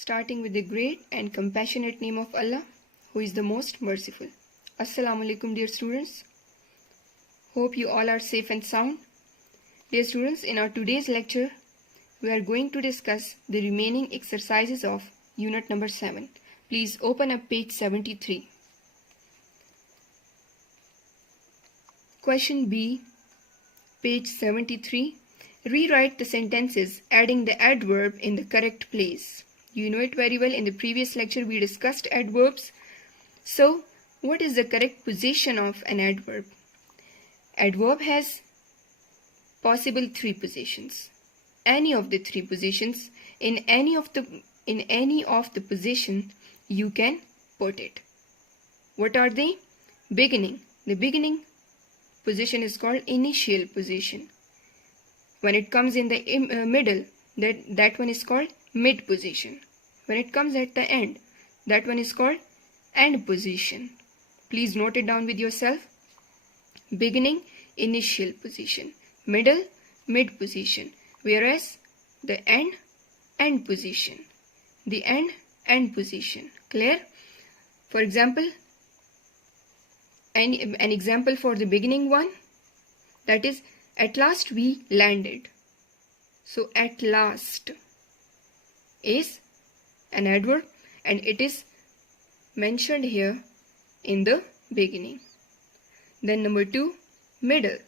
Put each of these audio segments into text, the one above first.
starting with the great and compassionate name of Allah, who is the most merciful. Assalamu alaikum, dear students. Hope you all are safe and sound. Dear students, in our today's lecture, we are going to discuss the remaining exercises of unit number 7. Please open up page 73. Question B, page 73. Rewrite the sentences adding the adverb in the correct place. You know it very well. In the previous lecture, we discussed adverbs. So, what is the correct position of an adverb? Adverb has possible 3 positions. Any of the 3 positions, in any of the position, you can put it. What are they? Beginning. The beginning position is called initial position. When it comes in the middle, that one is called mid position. When it comes at the end, that one is called end position. Please note it down with yourself. Beginning, initial position. Middle, mid position. Whereas the end position. The end position. Clear? For example, an example for the beginning one, that is, at last we landed. So at last is an adverb and it is mentioned here in the beginning. Then number 2, middle.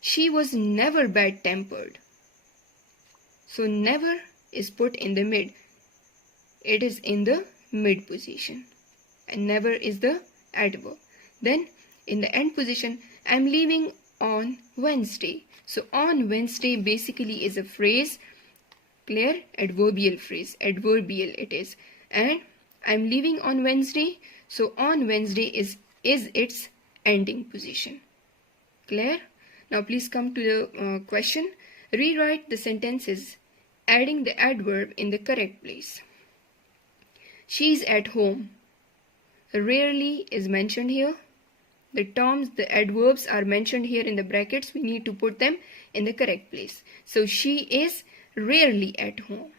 She was never bad-tempered. So never is put in the mid. It is in the mid position. And never is the adverb. Then in the end position, I am leaving on Wednesday. So on Wednesday basically is a phrase. Clear? Adverbial phrase. Adverbial it is. And I am leaving on Wednesday. So on Wednesday is its ending position. Clear? Now please come to the question. Rewrite the sentences adding the adverb in the correct place. She's at home. Rarely is mentioned here. The terms, the adverbs are mentioned here in the brackets. We need to put them in the correct place. So she is rarely at home.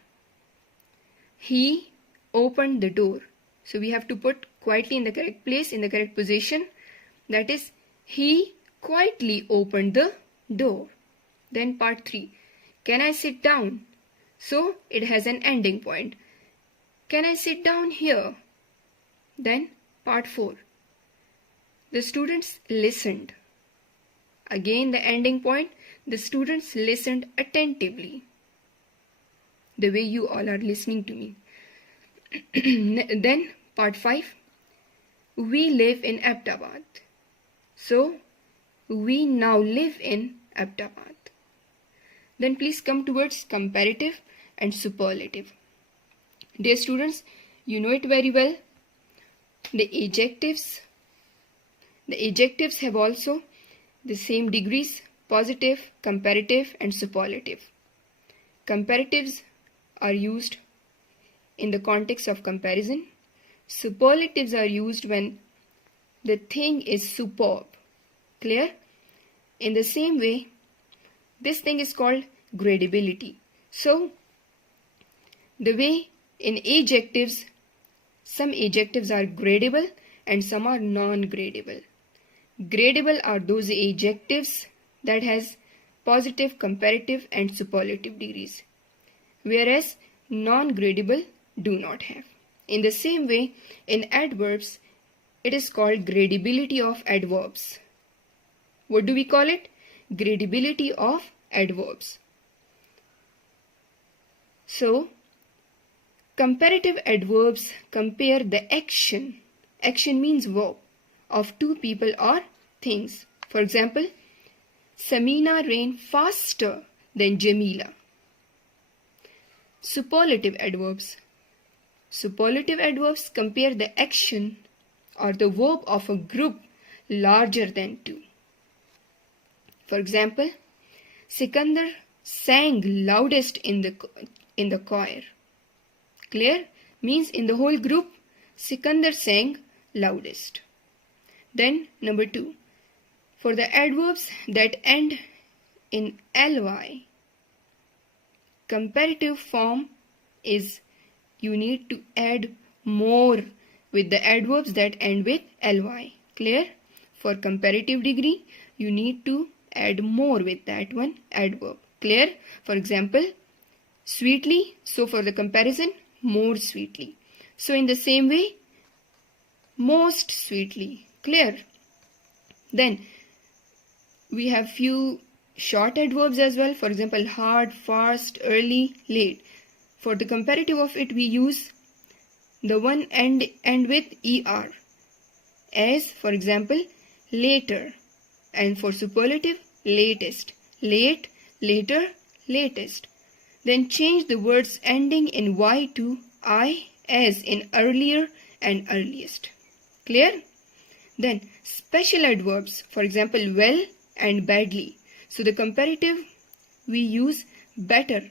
He opened the door. So we have to put quietly in the correct place, in the correct position. That is, he quietly opened the door. Then part 3. Can I sit down? So it has an ending point. Can I sit down here? Then part 4. The students listened. Again the ending point. The students listened attentively. The way you all are listening to me. Then part 5. We live in Ahmedabad. So we now live in Ahmedabad. Then please come towards comparative and superlative. Dear students, you know it very well. The adjectives have also the same degrees: positive, comparative and superlative. Comparatives are used in the context of comparison. Superlatives are used when the thing is superb. Clear? In the same way, this thing is called gradability. So, the way in adjectives, some adjectives are gradable and some are non-gradable. Gradable are those adjectives that has positive, comparative and superlative degrees, whereas non-gradable do not have. In the same way, in adverbs, it is called gradability of adverbs. What do we call it? Gradability of adverbs. So, comparative adverbs compare the action. Action means verb of 2 people or things. For example, Samina ran faster than Jamila. Superlative adverbs. Superlative adverbs compare the action or the verb of a group larger than 2. For example, Sikandar sang loudest in the choir. Clear? Means in the whole group, Sikandar sang loudest. Then number 2. For the adverbs that end in ly, comparative form is you need to add more with the adverbs that end with ly. Clear? For comparative degree, you need to add more with that one adverb. Clear? For example, sweetly. So for the comparison, more sweetly. So in the same way, most sweetly. Clear? Then we have few short adverbs as well. For example, hard, fast, early, late. For the comparative of it, we use the one end with er. As for example, later. And for superlative, latest. Late, later, latest. Then change the words ending in y to I, as in earlier and earliest. Clear? Then special adverbs, for example, well and badly. So the comparative, we use better.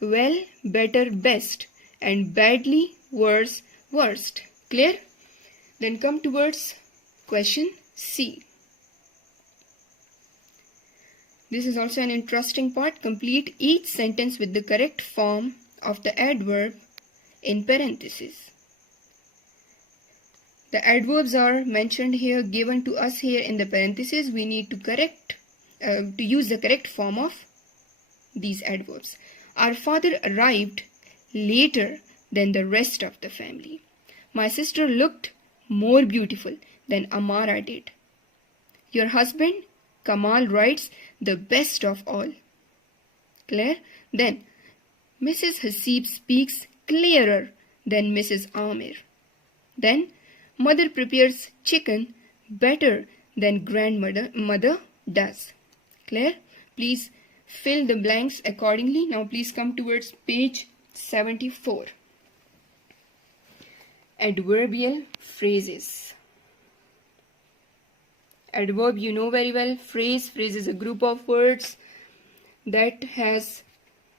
Well, better, best. And badly, worse, worst. Clear? Then come towards question C. This is also an interesting part. Complete each sentence with the correct form of the adverb in parentheses. The adverbs are mentioned here, given to us here in the parentheses. We need to use the correct form of these adverbs. Our father arrived later than the rest of the family. My sister looked more beautiful than Amara did. Your husband, Kamal, writes the best of all. Clear? Then, Mrs. Hasib speaks clearer than Mrs. Amir. Then, mother prepares chicken better than grandmother does. Clear? Please fill the blanks accordingly. Now please come towards page 74. Adverbial phrases. Adverb you know very well. Phrase is a group of words that has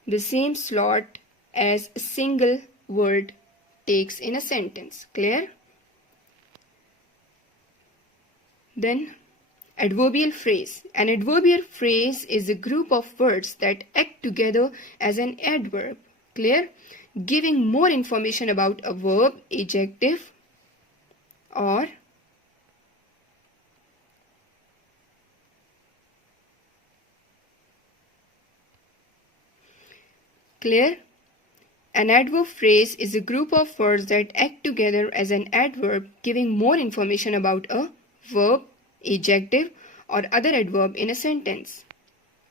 the same slot as a single word takes in a sentence. Clear? Then adverbial phrase. An adverbial phrase is a group of words that act together as an adverb. Clear? Giving more information about a verb, adjective, or clear? An adverb phrase is a group of words that act together as an adverb, giving more information about a verb, adjective, or other adverb in a sentence.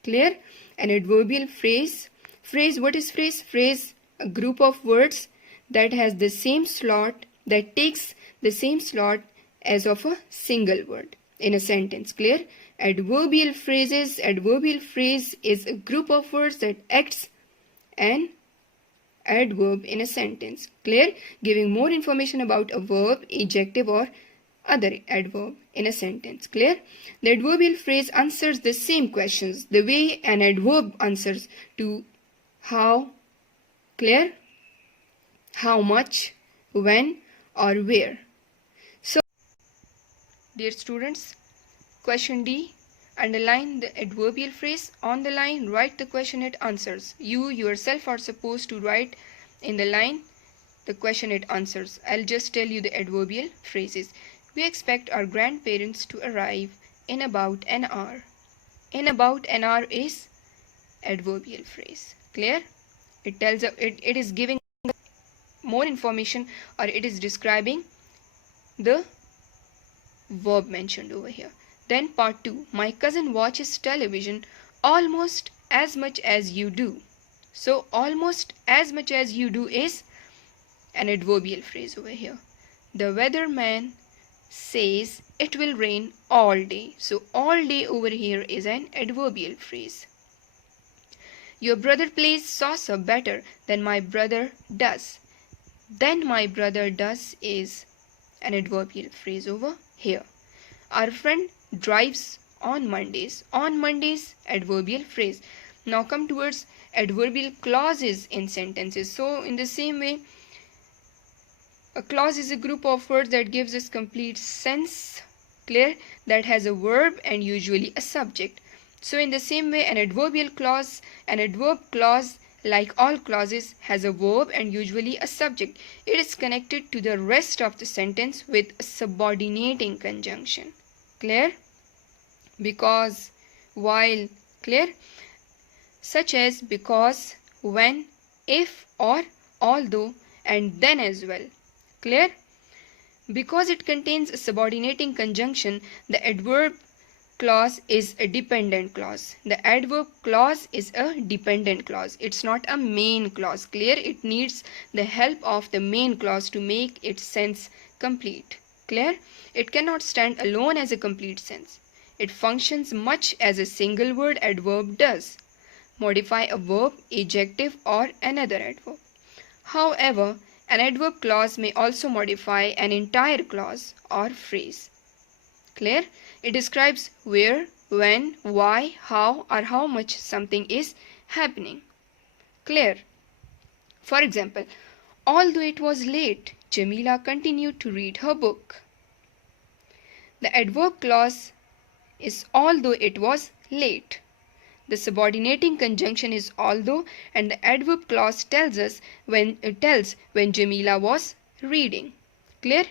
Clear? An adverbial phrase. What is phrase? Phrase, a group of words that has the same slot, that takes the same slot as of a single word in a sentence. Clear? Adverbial phrases. Adverbial phrase is a group of words that acts an adverb in a sentence. Clear? Giving more information about a verb, adjective, or other adverb in a sentence. Clear? The adverbial phrase answers the same questions the way an adverb answers to how. Clear? How much, when, or where. So, dear students, question D. Underline the adverbial phrase. On the line, write the question it answers. You yourself are supposed to write in the line the question it answers. I'll just tell you the adverbial phrases. We expect our grandparents to arrive in about an hour. In about an hour is adverbial phrase. Clear? It tells it is giving more information, or it is describing the verb mentioned over here. Then part 2. My cousin watches television almost as much as you do. So almost as much as you do is an adverbial phrase over here. The weatherman says it will rain all day. So all day over here is an adverbial phrase. Your brother plays salsa better than my brother does. Then my brother does is an adverbial phrase over here. Our friend drives on Mondays. On Mondays, adverbial phrase. Now come towards adverbial clauses in sentences. So in the same way, a clause is a group of words that gives us complete sense. Clear? That has a verb and usually a subject. So in the same way, an adverb clause like all clauses, has a verb and usually a subject. It is connected to the rest of the sentence with a subordinating conjunction. Clear? Because, while. Clear? Such as because, when, if, or although, and then as well. Clear? Because it contains a subordinating conjunction, the adverb clause is a dependent clause. The adverb clause is a dependent clause. It's not a main clause. Clear? It needs the help of the main clause to make its sense complete. Clear? It cannot stand alone as a complete sense. It functions much as a single word adverb does. Modify a verb, adjective, or another adverb. However, an adverb clause may also modify an entire clause or phrase. Clear? It describes where, when, why, how, or how much something is happening. Clear? For example, although it was late, Jamila continued to read her book. The adverb clause is although it was late. The subordinating conjunction is although, and the adverb clause tells when Jamila was reading. Clear?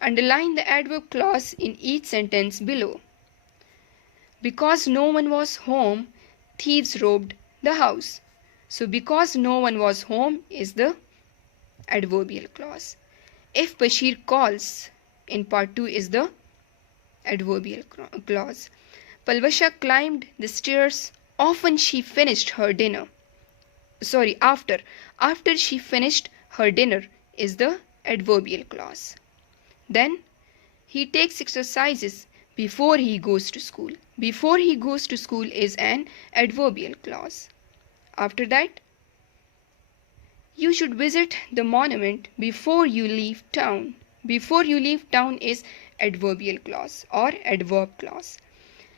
Underline the adverb clause in each sentence below. Because no one was home, thieves robbed the house. So because no one was home is the adverbial clause. If Bashir calls in part 2 is the adverbial clause. Palvasha climbed the stairs often she finished her dinner. After she finished her dinner is the adverbial clause. Then he takes exercises before he goes to school. Before he goes to school is an adverbial clause. After that, you should visit the monument before you leave town. Before you leave town is adverbial clause or adverb clause.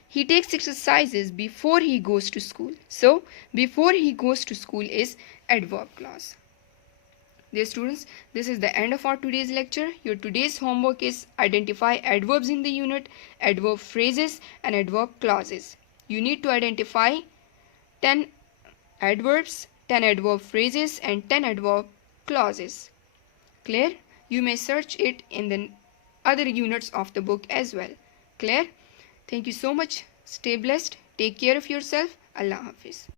He takes exercises before he goes to school. So, before he goes to school is adverb clause. Dear students, this is the end of our today's lecture. Your today's homework is identify adverbs in the unit, adverb phrases, and adverb clauses. You need to identify 10 adverbs, 10 adverb phrases, and 10 adverb clauses. Clear? You may search it in the other units of the book as well. Clear? Thank you so much. Stay blessed. Take care of yourself. Allah Hafiz.